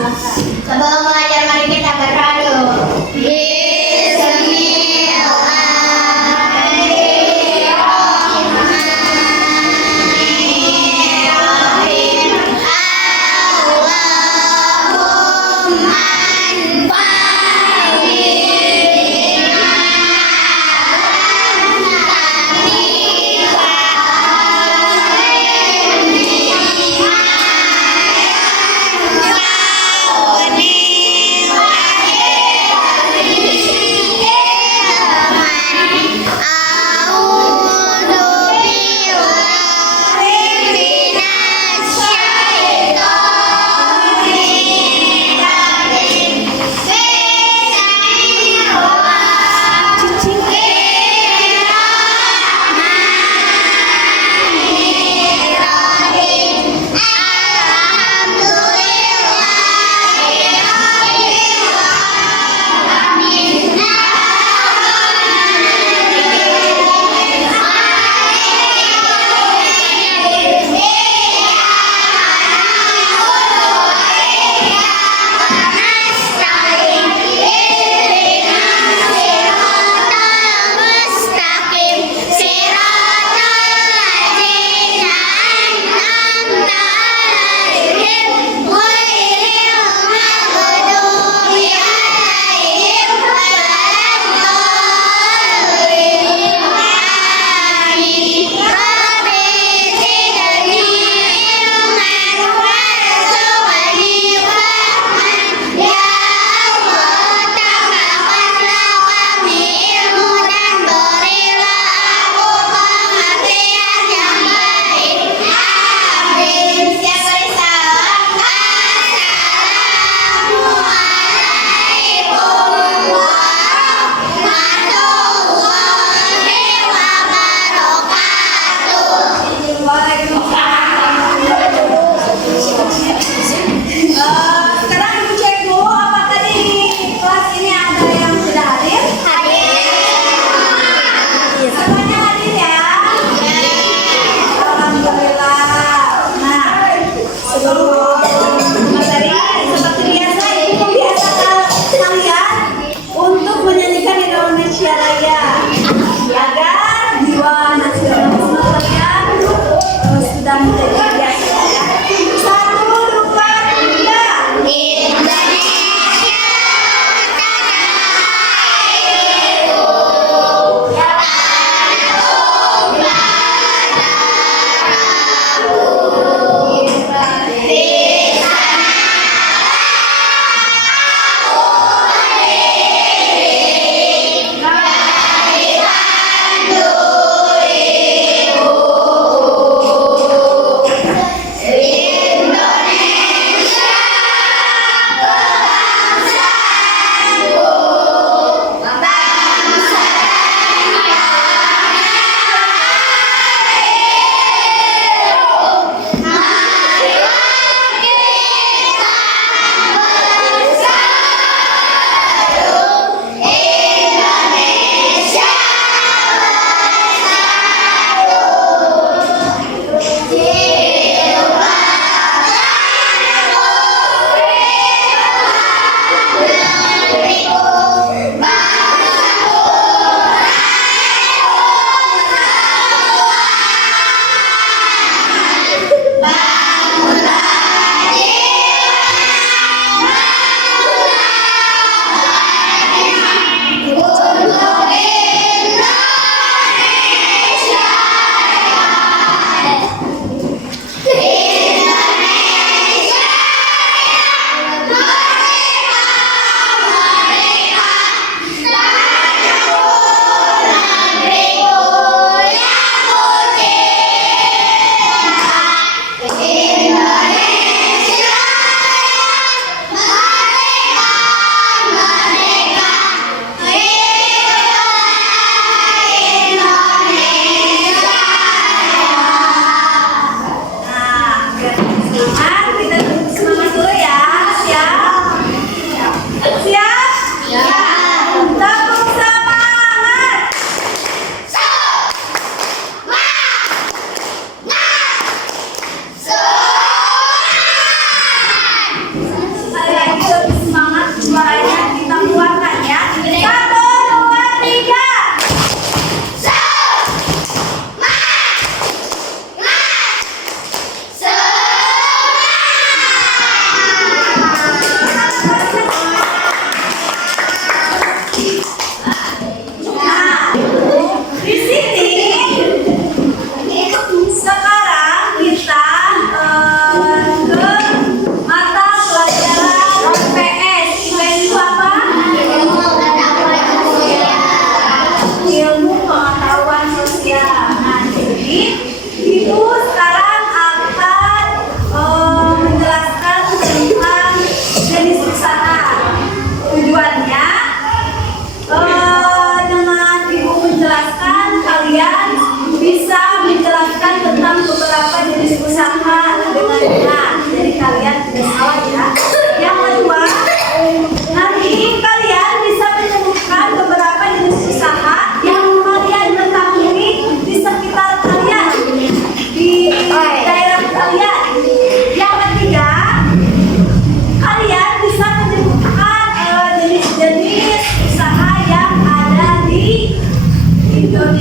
Sebelum mengajar mari kita berdoa dulu. Bismillahirrahmanirrahim. Allahumma anfa'ni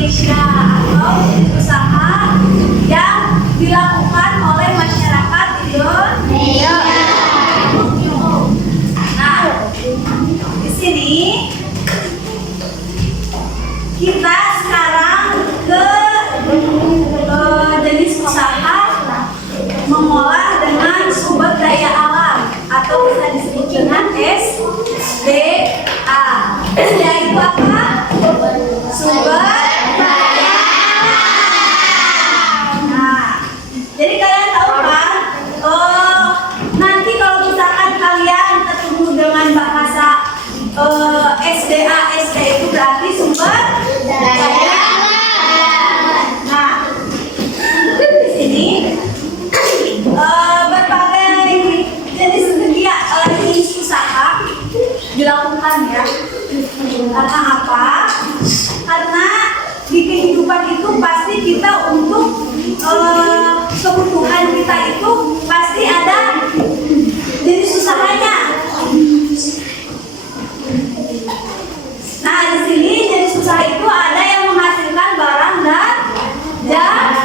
Indonesia atau usaha yang dilakukan oleh masyarakat Indonesia. Nah, di sini kita sekarang ke jenis usaha mengolah dengan sumber daya alam atau bisa disebut dengan SDA. SDA itu apa? Sumber daya alam. Nah, jadi kalian tahu kan? Nanti kalau misalkan kalian ketemu dengan bahasa SDA itu berarti sumber daya alam. Nah, di sini berbagai jenis jenis usaha dilakukan ya. Karena apa? Karena di kehidupan itu pasti kita untuk kebutuhan kita itu pasti ada jenis usahanya. Nah, di sini jenis usaha itu ada yang menghasilkan barang dan jasa.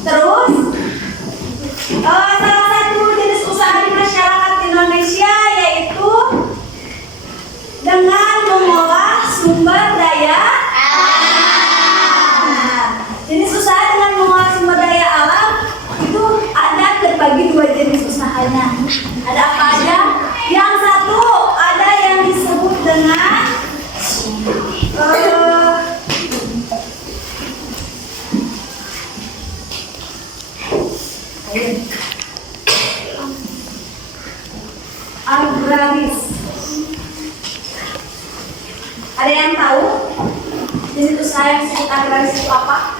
Terus salah satu jenis usaha di masyarakat Indonesia yaitu dengan mengolah sumber daya alam. Jenis usaha dengan mengolah sumber daya alam itu ada terbagi dua jenis usahanya. Ada apa aja? Yang satu ada yang disebut dengan agraris. Ada yang tahu jenis usaha yang disebut agraris itu apa?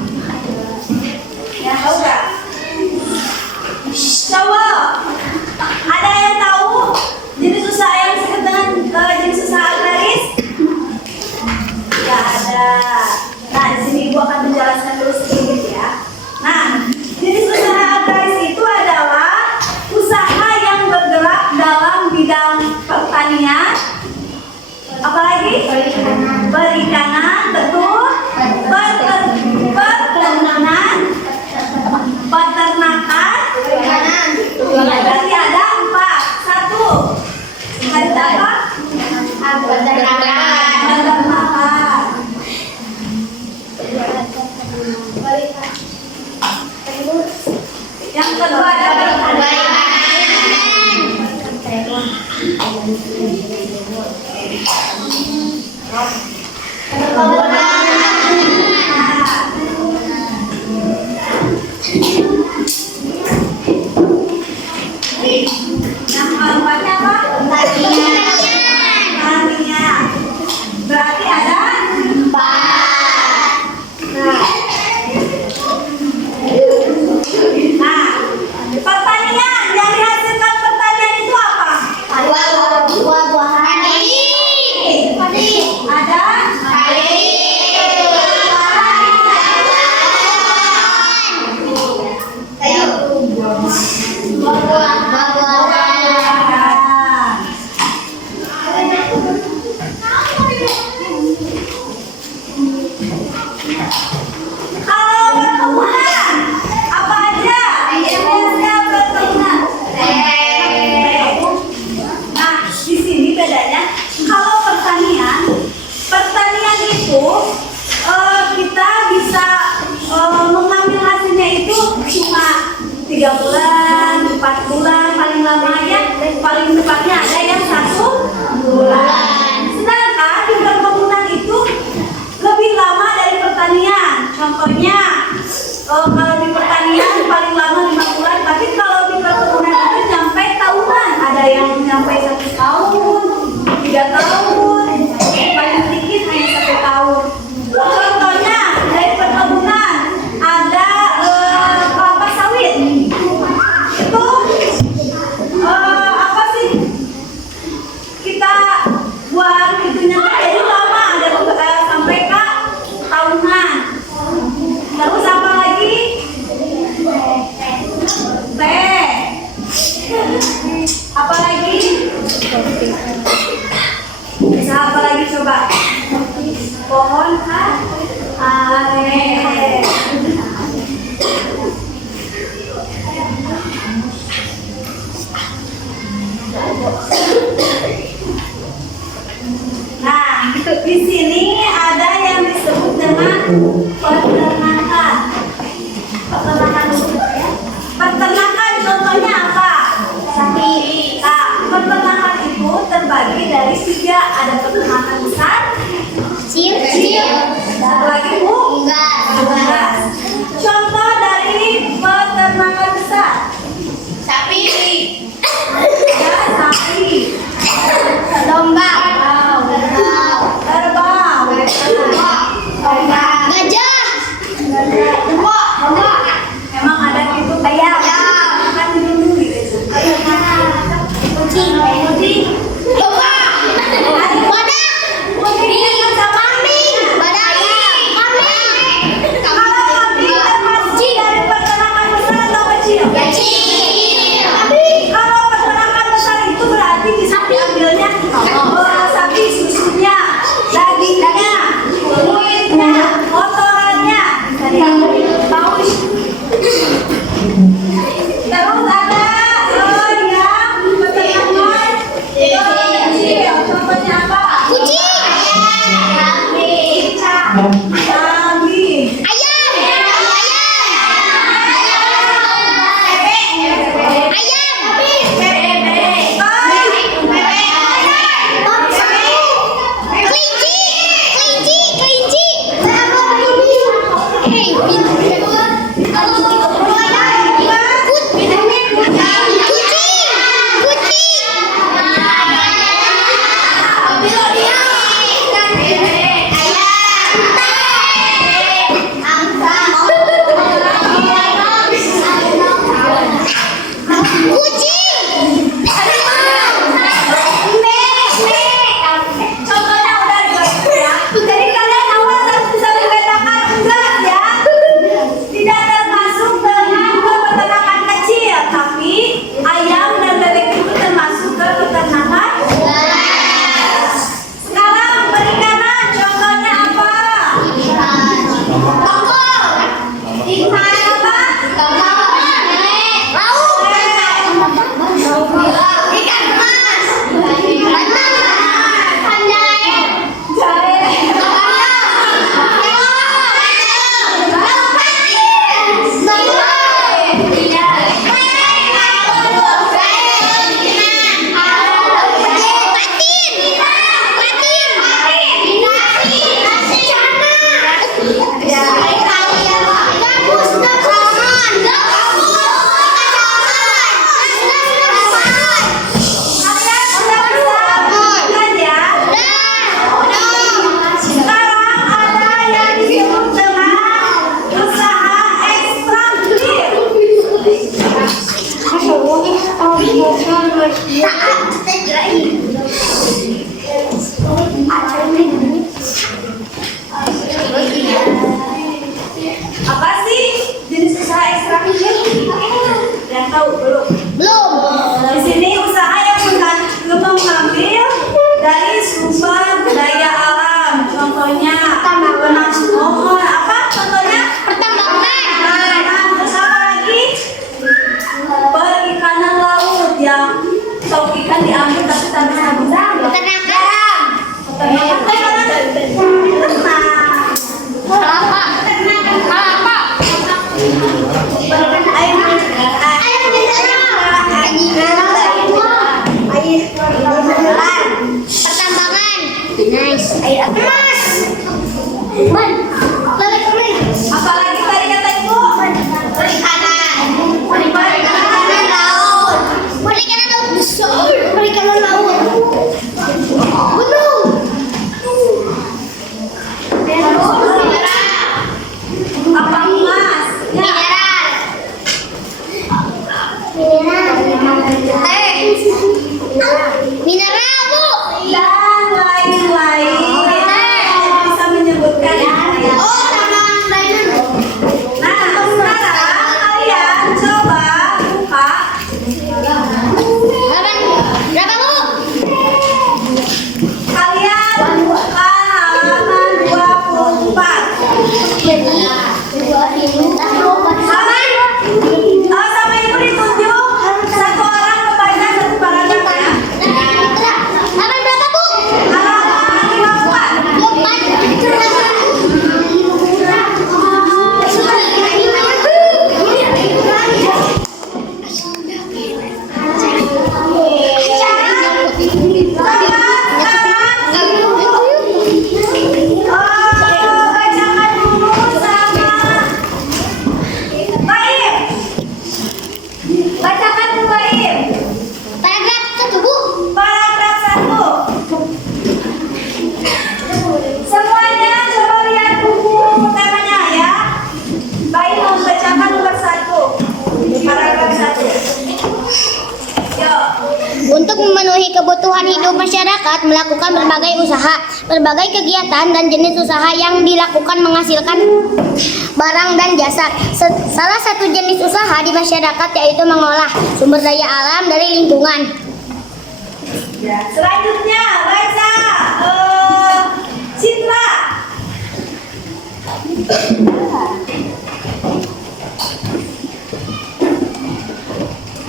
Yang tahu nggak? Coba. Ada yang tahu jenis usaha yang disebut dengan jenis usaha agraris? Nggak ada. Nah, di sini Ibu akan menjelaskan dulu sedikit ya. Nah, jenis usaha agraris itu adalah usaha yang bergerak dalam bidang pertanian, apalagi perikanan, betul, peternakan, berarti ada 4. 1 ada apa? Peternakan. Yang kedua ada yang keempatnya apa? Pertanian. Berarti ada 4. Nah, pertanian yang dihasilkan pertanian itu apa? Buah-buahan. Ada kalau perkebunan apa aja yang biasa perkebunan? Nah, di sini bedanya kalau pertanian itu kita bisa mengambil hasilnya itu cuma 3 bulan, 4 bulan, paling lamanya, paling cepatnya ada yang 1 bulan. Sedangkan di perkebunan itu lebih lama dari pertanian. Contohnya, kalau di pertanian paling lama 5 bulan, tapi kalau di perkebunan itu sampai tahunan. Ada yang sampai 1 tahun, 3 tahun, paling sedikit hanya 1 tahun. Contohnya dari perkebunan ada kelapa sawit. Itu apa sih? Kita buat itunya jadi lama, ada sampai ke tahunan. Terus apa lagi? Indonesia ada peternakan besar? Satu lagi Bu? Enggak. Contoh dari peternakan besar. Sapi. Ya, sapi. Domba. Kerbau. Gajah. Emang ada gitu? Ayam. Makan dulu gitu. Kucing. Domba. Wadah. Kambing. Wadah. Kalau kambing termasuk dari peternakan besar atau kecil? Kecil. Kalau peternakan besar itu berarti bisa diambilnya sapi susunya, dagingnya, kulitnya, kotorannya, bisa diambil. Bagus. Terus ada yang peternakan kecil. Contohnya apa? Kucing. Kambing. Ayam. Contohnya udah dua ya. Jadi kalian awas harus bisa membedakan enggak ya. Tidak termasuk dengan peternakan kecil, tapi ayam dan bebek itu termasuk ke peternakan. Sekarang perikanan, contohnya apa? Ikan apa? Ikan emas. Jahe. Kalian sudah bisa makan ya? Sekarang ada yang disebut dengan usaha ekstraktif. Apa sih jenis usaha ekstraktif? Yang tahu belum? Di sini usaha yang mengambil dari sumber daya alam. Contohnya apa? Contohnya terus apa lagi? Perikanan laut yang stok ikan diambil tapi tak bisa besar. Apalagi tadi kata Ibu? Apa emas? Ya. Mineral, Bu. Dan lain-lain. kebutuhan hidup masyarakat melakukan berbagai usaha. Berbagai kegiatan dan jenis usaha yang dilakukan menghasilkan barang dan jasa. Salah satu jenis usaha di masyarakat yaitu mengolah sumber daya alam dari lingkungan. Ya, selanjutnya baca Citra.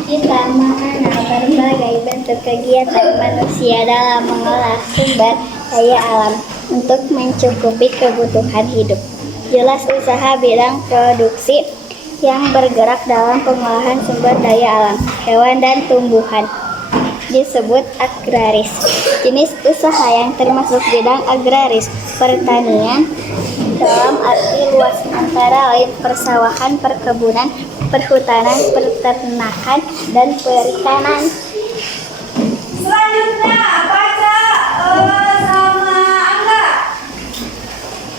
Kita mengenal berbagai bentuk kegiatan manusia dalam mengolah sumber daya alam untuk mencukupi kebutuhan hidup. Jelas usaha bidang produksi yang bergerak dalam pengolahan sumber daya alam, hewan dan tumbuhan disebut agraris. Jenis usaha yang termasuk bidang agraris pertanian dalam arti luas antara lain persawahan, perkebunan, perhutanan, peternakan, dan perikanan. Selanjutnya baca sama Angga.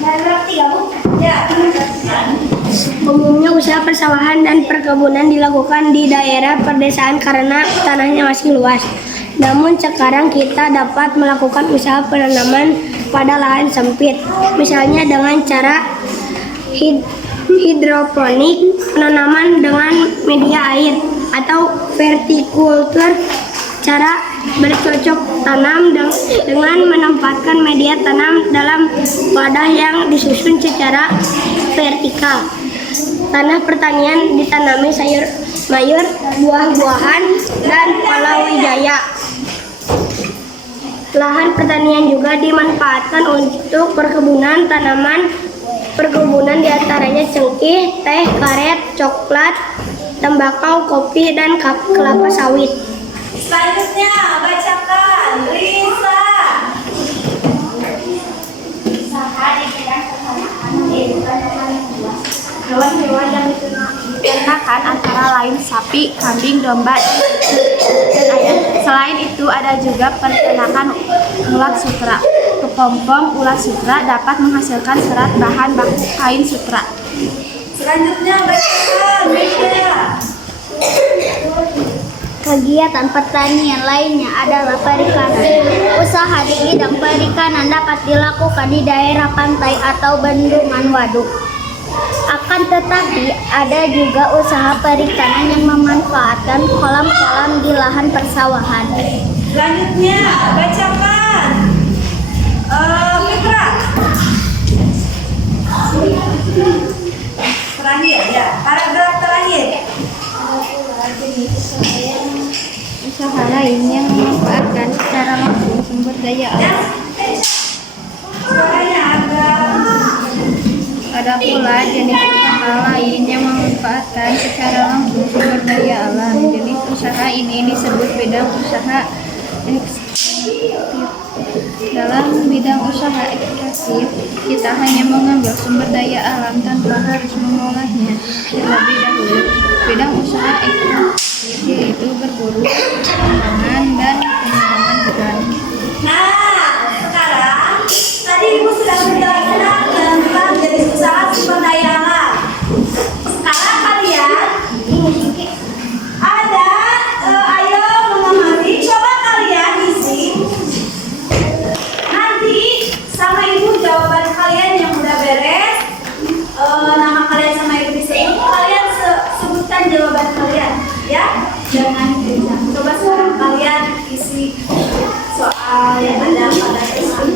Paragraf 3, Bu. Ya, Umumnya usaha persawahan dan perkebunan dilakukan di daerah perdesaan karena tanahnya masih luas. Namun sekarang kita dapat melakukan usaha penanaman pada lahan sempit, misalnya dengan cara hidroponik, penanaman dengan media air, atau vertikultur, cara bercocok tanam dengan menempatkan media tanam dalam wadah yang disusun secara vertikal. Tanah pertanian ditanami sayur mayur, buah-buahan, dan palawwijaya. Lahan pertanian juga dimanfaatkan untuk perkebunan tanaman perkebunan diantaranya cengkeh, teh, karet, coklat, tembakau, kopi, dan kelapa sawit. selanjutnya bacakan Risa. Hewan-hewan yang diternakan antara lain sapi, kambing, domba, dan ayam. Selain itu ada juga peternakan ulat sutra. Kepompong ulat sutra dapat menghasilkan serat bahan baku kain sutra. Selanjutnya bacakan Media. Kegiatan pertanian lainnya adalah perikanan. Usaha di bidang perikanan dapat dilakukan di daerah pantai atau bendungan waduk. Akan tetapi ada juga usaha perikanan yang memanfaatkan kolam-kolam di lahan persawahan. Selanjutnya bacakan Fitra. Terakhir ya, paragraf terakhir. Usaha lain yang memanfaatkan secara langsung sumber daya alam. Suaranya agak Ada pula jenis usaha lain yang memanfaatkan secara langsung sumber daya alam. Jenis usaha ini disebut bidang usaha ekstraktif. Dalam bidang usaha ekstraktif, kita hanya mengambil sumber daya alam tanpa harus mengolahnya terlebih dahulu. Bidang usaha ekstraktif yaitu berburu, penambangan, dan pengembangan hutan. Nah, sekarang tadi Ibu sudah menjelaskan tentang jenis usaha sumber daya alam. Sekarang kalian ada, ayo mengamati, coba kalian isi. Nanti sama Ibu jawaban kalian yang udah beres, nama kalian sama Ibu disebut, kalian sebutkan jawaban kalian, ya. Jangan dipencet. Coba sekarang kalian isi soal yang ada pada tulisan.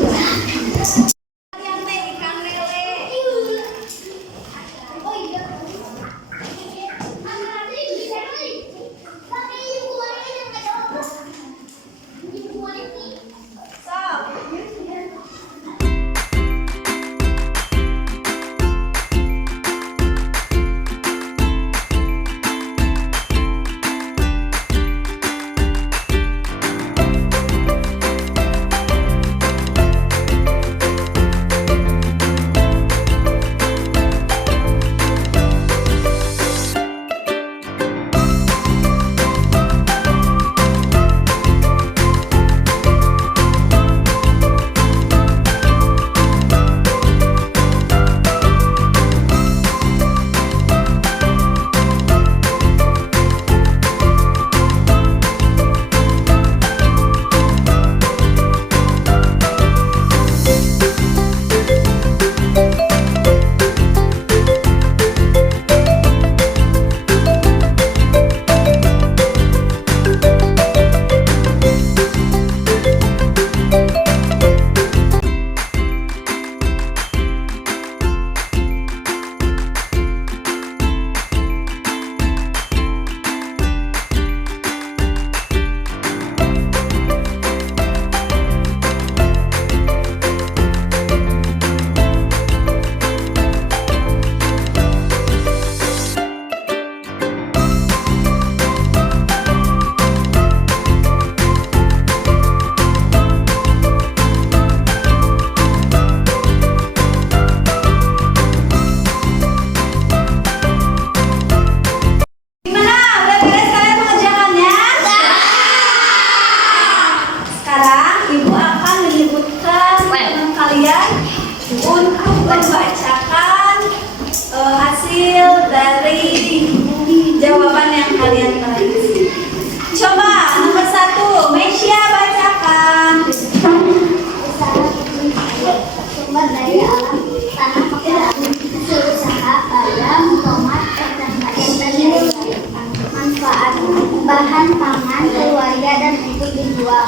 bahan pangan keluarga dan untuk dijual.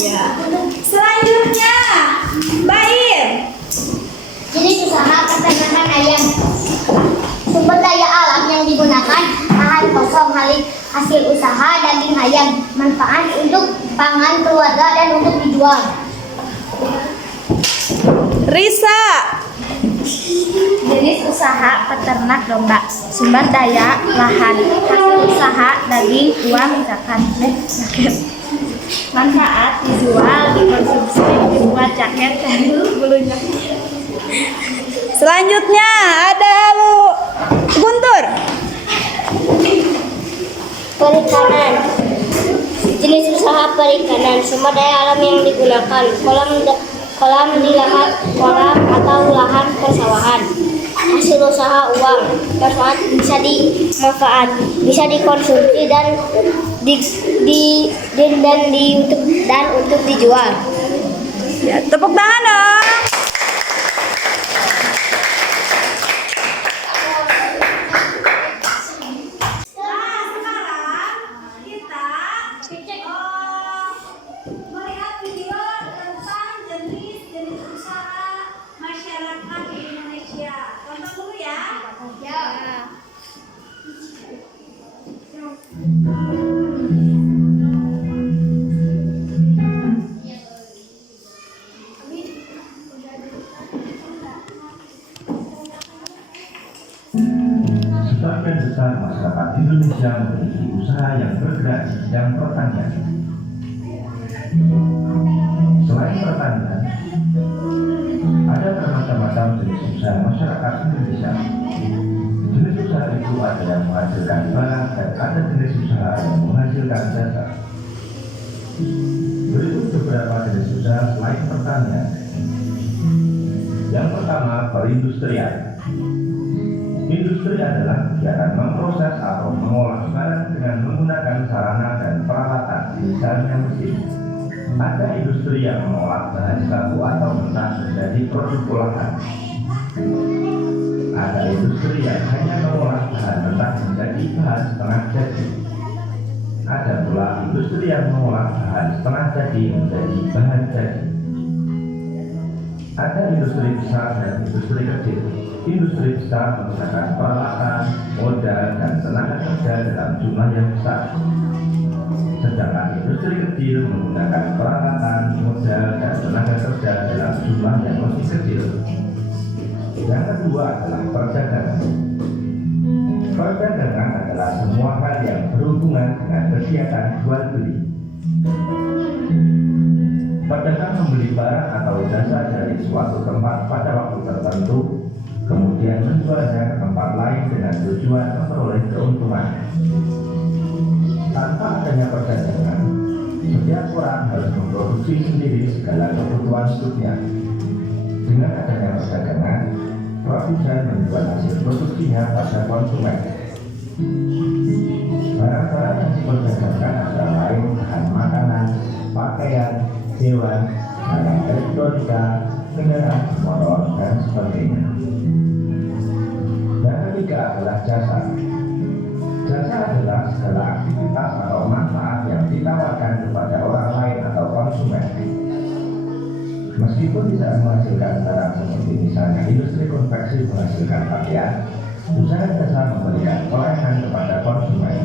Ya. Selanjutnya, Bair. Jenis usaha peternakan ayam. Sumber daya alam yang digunakan lahan kosong, hasil usaha daging ayam, manfaat untuk pangan keluarga dan untuk dijual. Risa. Jenis usaha peternak domba. Sumber daya lahan, hasil usaha daging, uang, zakat. Manfaat dijual, dikonsumsi, dibuat jaket, bulunya. Selanjutnya ada lu Guntur. Perikanan. Jenis usaha perikanan. Sumber daya alam yang digunakan kolam di lahan kolam atau lahan persawahan. Hasil usaha uang. Manfaat bisa dikonsumsi dan untuk dijual. Ya, tepuk tangan dong. Melihat video tentang jenis-jenis usaha masyarakat di Indonesia. Tonton dulu ya. Sebagian besar masyarakat Indonesia memiliki usaha yang bergerak di bidang pertanian. Selain pertanian, ada bermacam-macam jenis usaha masyarakat Indonesia. Jenis usaha itu ada yang menghasilkan barang dan ada jenis usaha yang menghasilkan jasa. Berikut beberapa jenis usaha selain pertanian. Yang pertama, perindustrian. Industri adalah kegiatan memproses atau mengolah barang dengan menggunakan sarana dan peralatan, misalnya mesin. Ada industri yang mengolah bahan baku atau mentah menjadi produk olahan. Ada industri yang hanya mengolah bahan mentah menjadi bahan setengah jadi. Ada pula industri yang mengolah bahan setengah jadi menjadi bahan jadi. Ada industri besar dan industri kecil. Industri besar menggunakan peralatan, modal, dan tenaga kerja dalam jumlah yang besar. Sedangkan industri kecil menggunakan peralatan, modal, dan tenaga kerja dalam jumlah yang lebih kecil. Yang kedua adalah perdagangan. Perdagangan adalah semua hal yang berhubungan dengan kegiatan jual beli. Pedagang membeli barang atau jasa dari suatu tempat pada waktu tertentu, kemudian menjualnya ke tempat lain dengan tujuan memperoleh keuntungan. Tanpa adanya perdagangan, setiap orang harus memproduksi sendiri segala kebutuhan hidupnya. Dengan adanya perdagangan, produsen menjual hasil produksinya pada konsumen. Barang-barang yang diperdagangkan antara lain bahan makanan, pakaian, hewan, barang elektronika, kendaraan motor, dan sebagainya. Yang ketiga adalah jasa. Jasa adalah segala aktivitas atau manfaat yang ditawarkan kepada orang lain atau konsumen. Meskipun tidak menghasilkan barang seperti misalnya industri konveksi menghasilkan pakaian, usaha jasa memberikan pelayanan kepada konsumen.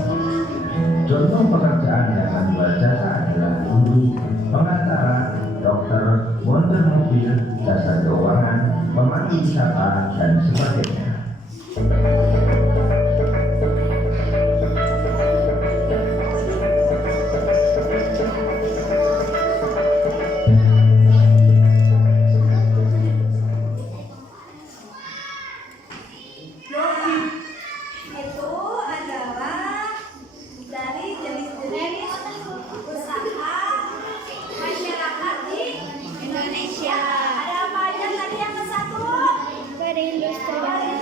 Contoh pekerjaan yang menjual jasa adalah guru, pengacara, dokter, montir mobil, jasa keuangan, pemandu wisata, dan sebagainya. Itu adalah dari jenis-jenis usaha masyarakat di Indonesia. Ada apa aja tadi yang ke satu? Perindustrian.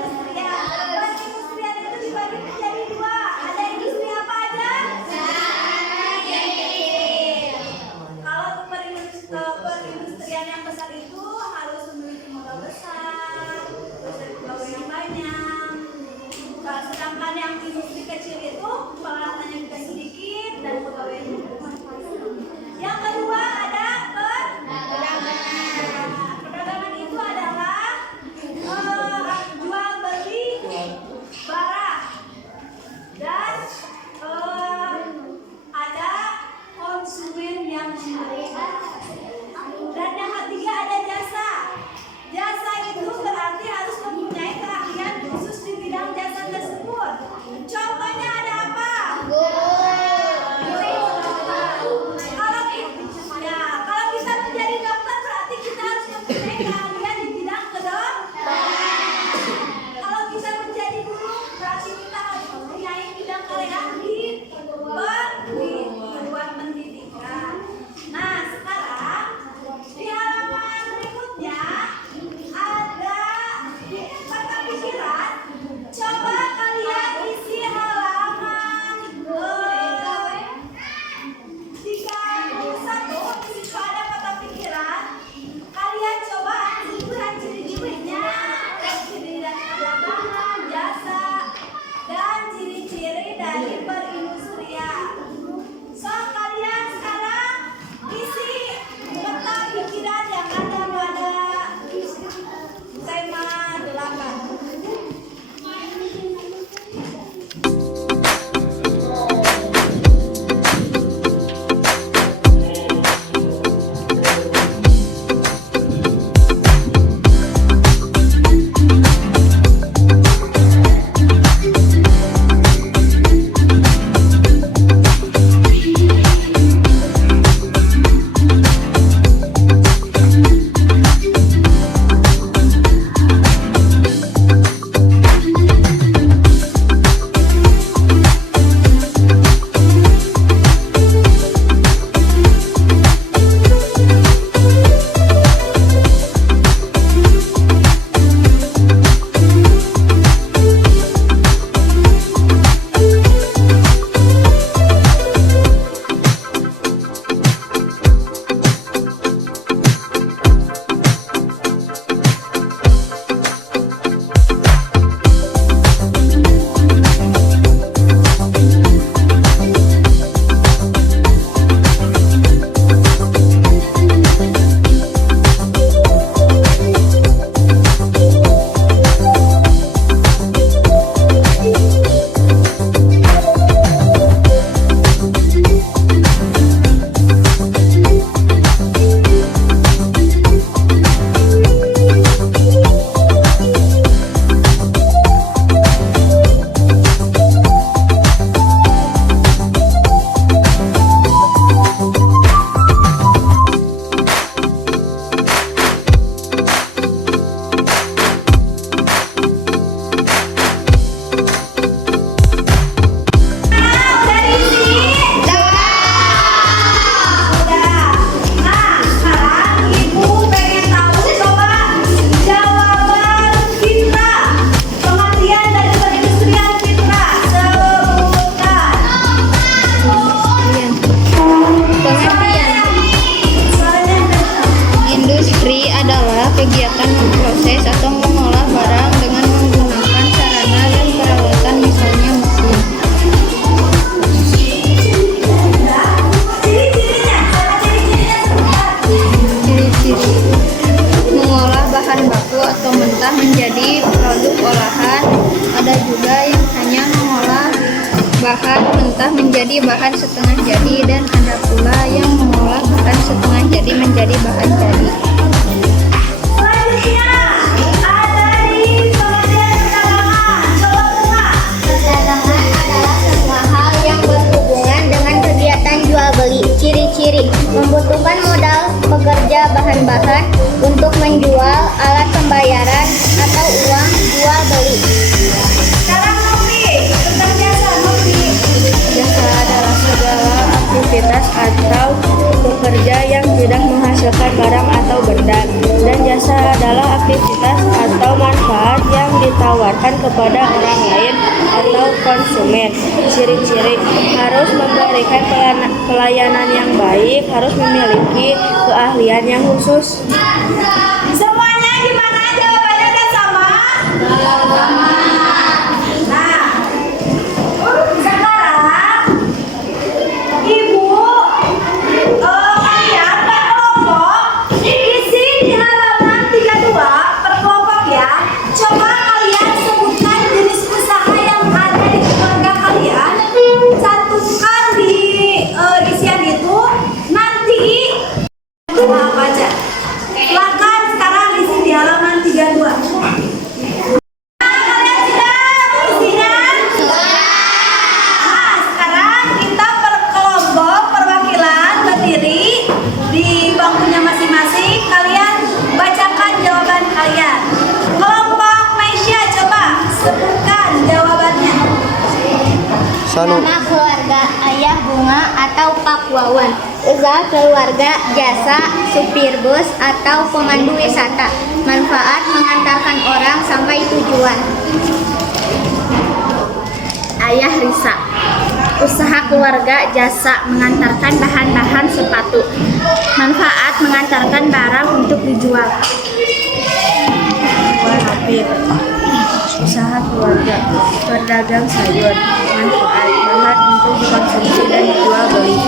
bahan mentah menjadi bahan setengah jadi, dan ada pula yang mengolah bahan setengah jadi menjadi bahan jadi. Selanjutnya ada di pengertian perdagangan. Coba buka. Perdagangan adalah semua hal yang berhubungan dengan kegiatan jual beli. Ciri-ciri: membutuhkan modal, pekerja, bahan-bahan untuk menjual, alat pembayaran atau uang jual beli. Sekarang Novi, tentang jasa Novi. Jasa adalah segala aktivitas atau pekerja yang tidak menghasilkan barang atau benda, dan jasa adalah aktivitas atau manfaat yang ditawarkan kepada orang lain atau konsumen. Ciri-ciri: harus memberikan pelayanan yang baik, harus memiliki keahlian yang khusus. Semuanya gimana? Jawabannya udah sama? Nah, sekarang Ibu kalian per kelompok diisi di halaman 32 per kelompok ya. Coba kalian sebutkan jenis usaha yang ada di keluarga kalian. Satukan di isian itu. Nanti apa aja? Silakan sekarang isi di halaman 32. Nah, kalian sudah isinya? Nah, sekarang kita per kelompok perwakilan berdiri di bangkunya masing-masing. Kalian bacakan jawaban kalian. Kelompok Maisha, coba sebutkan jawabannya. Nama keluarga Ayah Bunga atau Pak Wawan. Usaha keluarga jasa supir bus atau pemandu wisata. Manfaat mengantarkan orang sampai tujuan. Ayah Risa. Usaha keluarga jasa mengantarkan bahan-bahan sepatu. Manfaat mengantarkan barang untuk dijual. Hafid. Usaha keluarga pedagang sayur. Manfaat bahan untuk dikonsumsi dan dijual beli.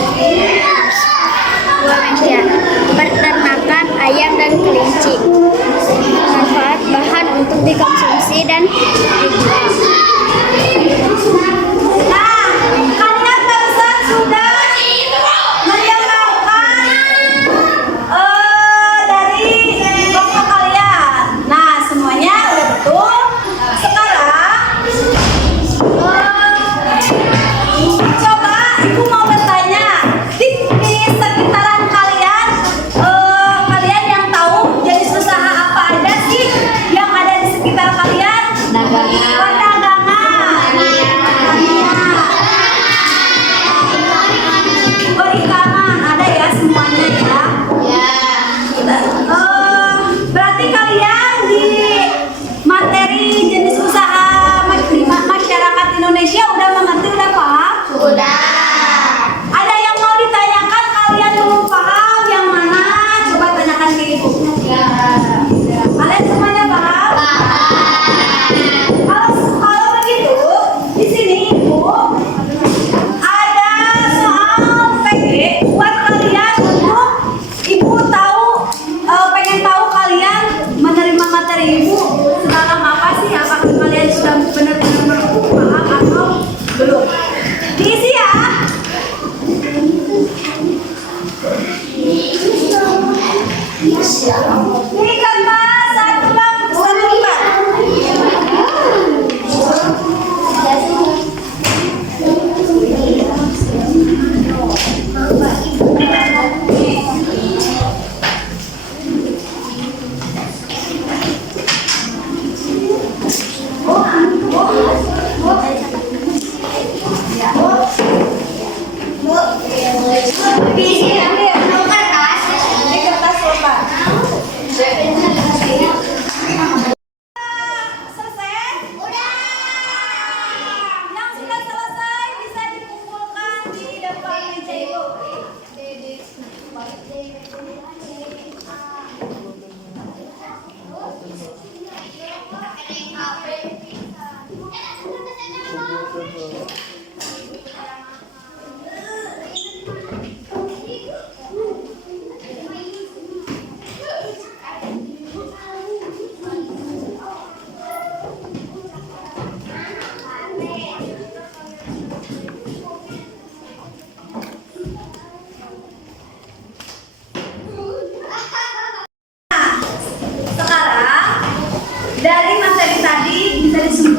Malaysia. Peternakan ayam dan kelinci. Manfaat bahan untuk dikonsumsi dan dijual. Nah, kalian barusan sudah mendengarkan dari kelompok kalian. Nah, semuanya udah betul. Sekarang coba Ibu mau bertanya di sekitaran kalian, kalian yang tahu jenis usaha apa aja sih yang ada di sekitar kalian? Perdagangan, perikanan, ada ya semuanya ya. Berarti kalian di materi jenis usaha masyarakat Indonesia udah mengerti, udah paham? Udah. Ada yang mau ditanyakan, kalian belum paham yang mana? Coba tanyakan ke Ibu. Kalian semuanya paham? Kalau begitu, di sini Ibu ada soal PG buat kalian untuk Ibu tahu, pengen tahu kalian menerima materi Ibu sedalam apa sih? Apakah kalian sudah benar-benar paham atau belum? Diisi ya. Ini gambar satu lembar. Diisi ambil di kertas lembar. Selesai? Udah. Yang sudah selesai bisa dikumpulkan di depan meja Ibu.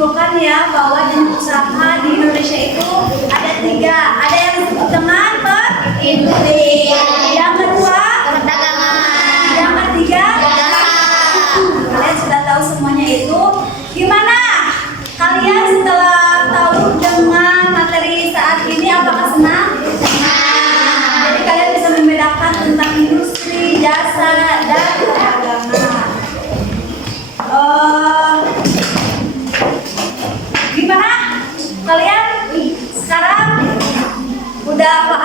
simpulkan ya bahwa jenis usaha di Indonesia itu ada 3. Ada yang disebut dengan perindustrian. Yang kedua, Perdagangan. yang ketiga, Jasa. kalian sudah tahu semuanya itu. Gimana? Kalian setelah tahu dengan materi saat ini apakah senang? Jadi kalian bisa membedakan tentang industri, jasa, dan perdagangan. Gimana? Kalian sekarang udah paham